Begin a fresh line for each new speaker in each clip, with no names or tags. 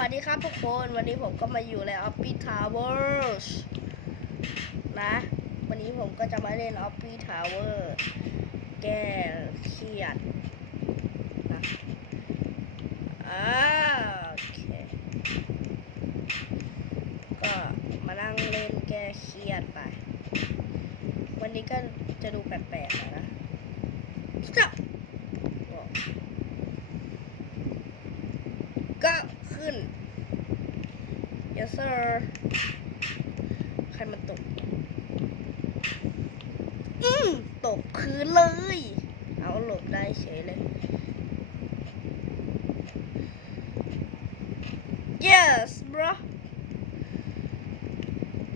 วัสดีครับทุกคนวันนี้ผมก็มาอยู่ใน o f f i c Towers นะ วันนี้ผมก็จะมาเล่น o f f i c Tower แก้เครียดนะอ่าโอเคก็มานั่งเล่นแก้เครียดไป วันนี้ก็จะดูแปลกๆนะ Stop ก็ขึ้น yes sir ใครมันตก อืมตกพื้นเลย เอาหลบได้เฉยเลย yes bro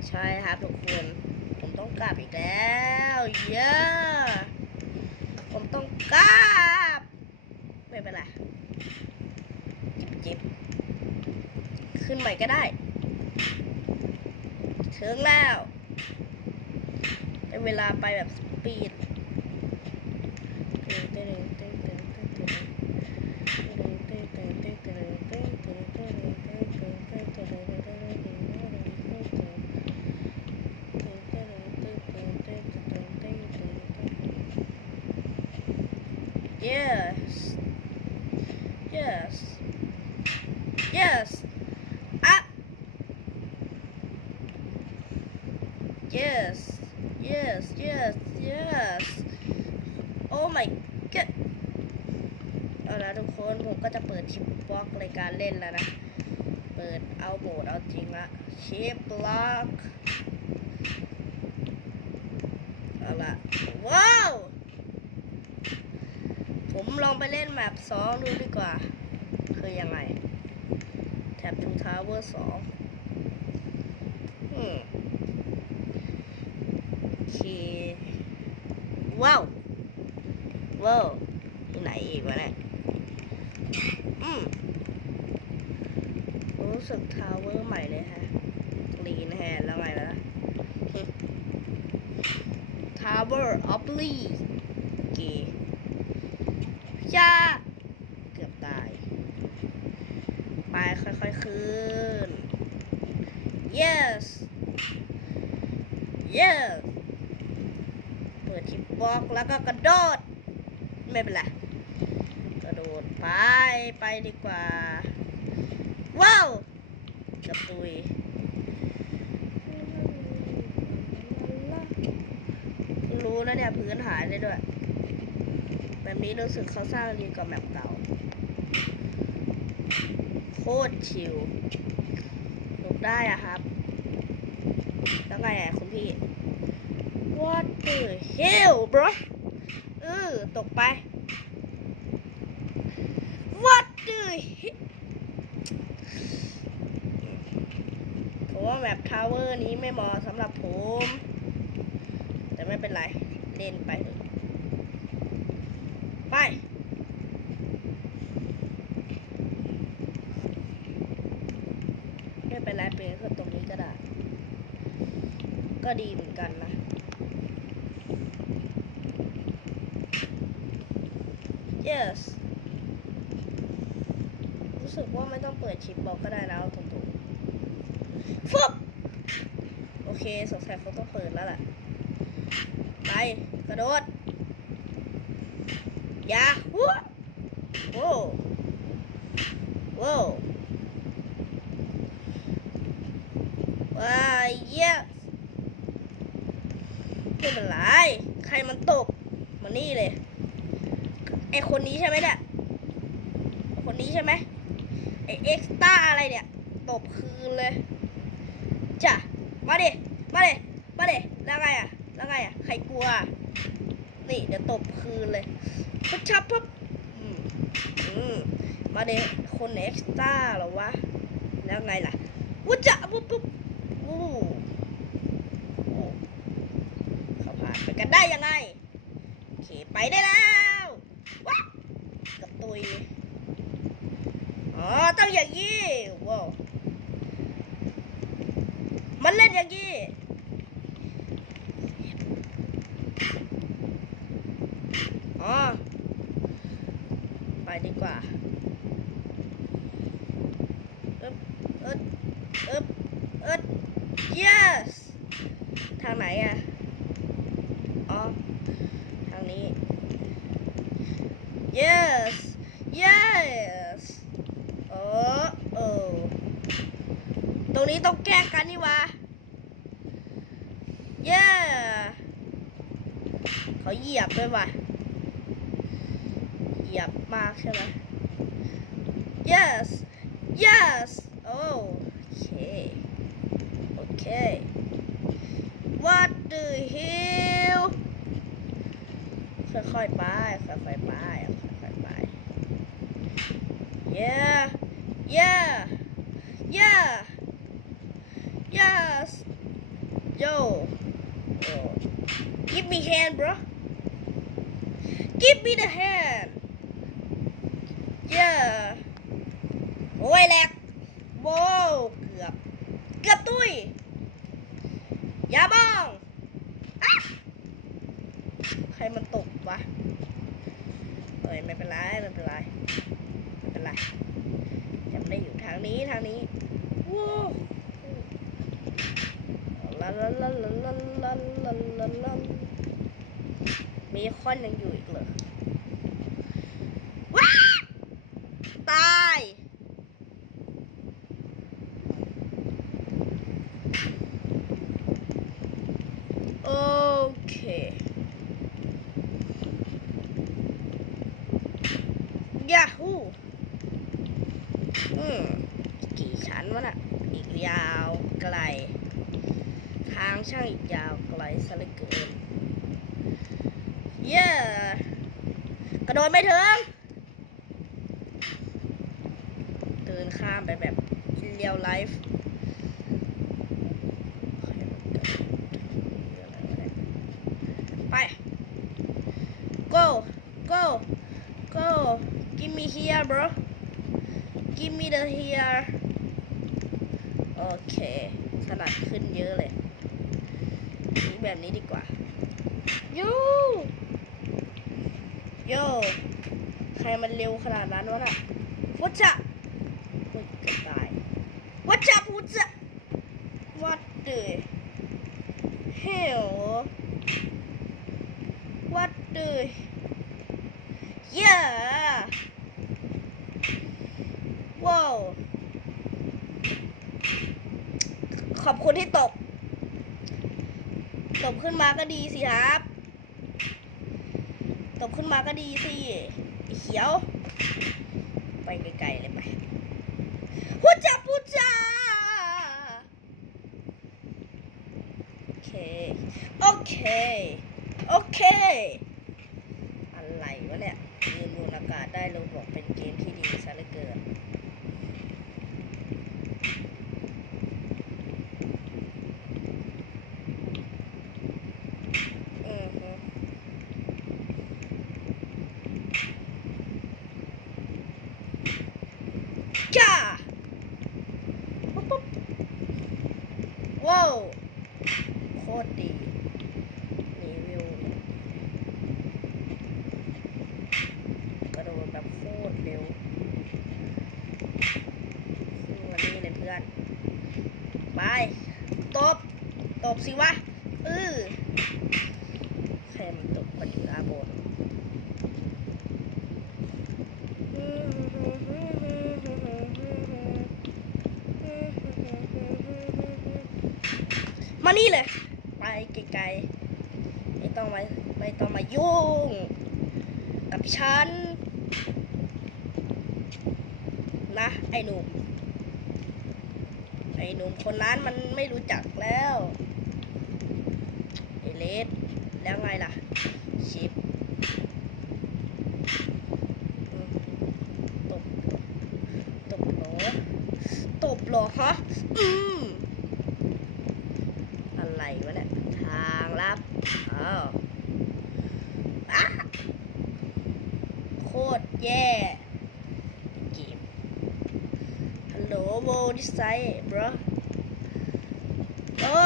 ใช่ครับทุกคน ผมต้องกลับอีกแล้วเย้ผมต้องกลับ ไม่เป็นไร จิบจิบขึ้นใหม่ก็ได้ ถึงแล้ว เป็นเวลาไปแบบสปีดเ yes yes yes up yes yes yes yes oh my god เอาละทุกคนผมก็จะเปิดชิปบล็อกในการเล่นแล้วนะ เปิดเอาโบดเอาจริงละชิปบล็อกเอาละว้าวผมลองไปเล่นแมปสองดูดีกว่า คือยังไงแท็บทูทาวเวอร์สองอืม เค ว้าวว้าวที่ไหนอีกวะเนี่ยอืมรู้สึกทาวเวอร์ใหม่เลยฮะลีนแฮนแล้วไงล่ะทาวเวอร์ออฟลีเกยาเกือบตาย ไปค่อยๆขึ้น yes yes เปิ ดทิปบล็อกแล้วก็กระโดด ไม่เป็นไร กระโดดไปไปดีกว่า ว้าวกับตุยรู้นะเนี่ยพื้นหายได้ด้วยแบบนี้รู้สึกเขาสร้างดีกว่าแมปเก่า โคตรชิลหลบได้อะครับ แล้วไงอะคุณพี่ What the hell bro เออตกไป What the hell ผมว่าแบบทาวเวอร์นี้ไม่เหมาะสำหรับผม แต่ไม่เป็นไร เล่นไปเถอะไปไม่เป็นไรเปลี่ยนขึ้นตรงนี้ก็ได้ ก็ดีเหมือนกันนะ yes รู้สึกว่าไม่ต้องเปิดชิปบอกก็ได้นะเอาตรงๆฟึบโอเคสงสัยเขาต้องเปิดแล้วแหละไปกระโดดอยาหัวโว้วโว้วว้าเยี่ยไม่เป็นไรใครมันตกมานี่เลย ไอคนนี้ใช่ไหมเนี่ย คนนี้ใช่ไหมไอเอ็กซ์ต้าอะไรเนี่ย ตบคืนเลย จ้ะ มาดิ มาดิ มาดิ แล้วไงอะ แล้วไงอะ ใครกลัว นี่เดี๋ยวตบคืนเลยปุ๊บชับปุ๊บมมาเดคนเอ็กซ์ต้าหรอวะ แล้วไงล่ะวุ้จะปุ๊บปุ๊บอู้โอ้เขาผ่านไปกันได้ยังไง โอเค ไปได้แล้วากับตุย อ๋อ ต้องอย่างนี้ว้าว มันเล่นอย่างนี้ อ๋อ ไป ดีกว่าอึ๊บอึดอึบอึด yes ทางไหนอะอ๋อ ทางนี้ yes yes โอ้โอ้ตรงนี้ต้องแก้กันนี่วะ yeah เขาเหยียบด้วยว่ะ เหยียบมากใช่ไหม yes yes โอเค โอเค what the hell ค่อยๆไป ค่อยๆไป ค่อยๆไป yeah yeah yeah yes yo oh. give me hand bro give me the hand Yeah โอ้ยแหลกโว้วเกือบ เกือบตุ้ย อย่ามองอะใครมันตกวะเอ้ยไม่เป็นไรไม่เป็นไรไม่เป็นไรจำได้อยู่ทางนี้ทางนี้ว้าวลาลาลาลาลาลาลาลาลมีคอนยังอยู่อีกเหรอว้าตาย โอเค ยาฮูอืม กี่ชั้นวะน่ะ อีกยาวไกล ทางช่างอีกยาวไกลซะเหลือเกินเย้กระโดดไม่ถึงเดินข้ามไปแบบเรียวไลฟ์ไป go go go give me here bro give me the here โอเค ถนัดขึ้นเยอะเลย นี่แบบนี้ดีกว่ายูโยใครมันเร็วขนาดนั้นวะน่ะวัชะอุ๊ยเกือบตายวัชะพุชะ what the hell what the yeah ว้าวขอบคุณที่ตก ตบขึ้นมาก็ดีสิครับ ตบขึ้นมาก็ดีสิเขียว ไปไกลๆเลยไปพุจ้าพุจ้าโอเค โอเค โอเค อะไรวะเนี่ยยืนบนอากาศได้เราบอกเป็นเกมที่ดีซะเหลือเกิน อือฮึ จ้าปุ๊บปุ๊บว้าวโคตรดีรีวิวกระโดดแบบโคตรเร็วซึ่งวันนี้เลยเพื่อน ไป ตบ ตบสิวะเออใครมันตกมันอยู่ด้านบน มานี่เลย ไปไกลๆไม่ต้องมาไม่ต้องมายุ่ง กับฉัน นะไอ้หนุ่มไอ้หนุ่มคนนั้นมันไม่รู้จักแล้วไอ้เลสแล้วไงล่ะ ชิปตบตบหรอตบหรอฮะอืม อะไรวะเนี่ย ทางลับ อ้าวอะ โคตรแย่เกมฮัลโหลโบดิไซบรอโอ้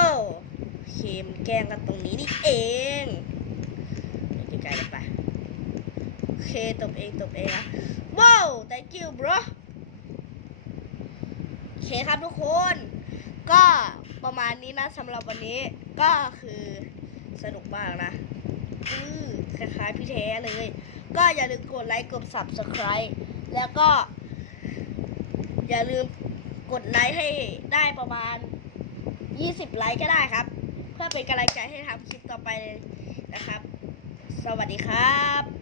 เคมแกงกันตรงนี้นี่เองไปไกลๆไปโอเคตบเองตบเองนะว้าว thank you bro โอเคครับทุกคน ก็ประมาณนี้นะสำหรับวันนี้ก็คือ สนุกมากนะอือคล้ายๆพี่แท้เลย ก็อย่าลืมกดไลค์กด subscribe แล้วก็ อย่าลืมกดไลค์ให้ได้ประมาณ 20 ไลค์ก็ได้ครับ เพื่อเป็นกำลังใจให้ทำคลิปต่อไปเลยนะครับ สวัสดีครับ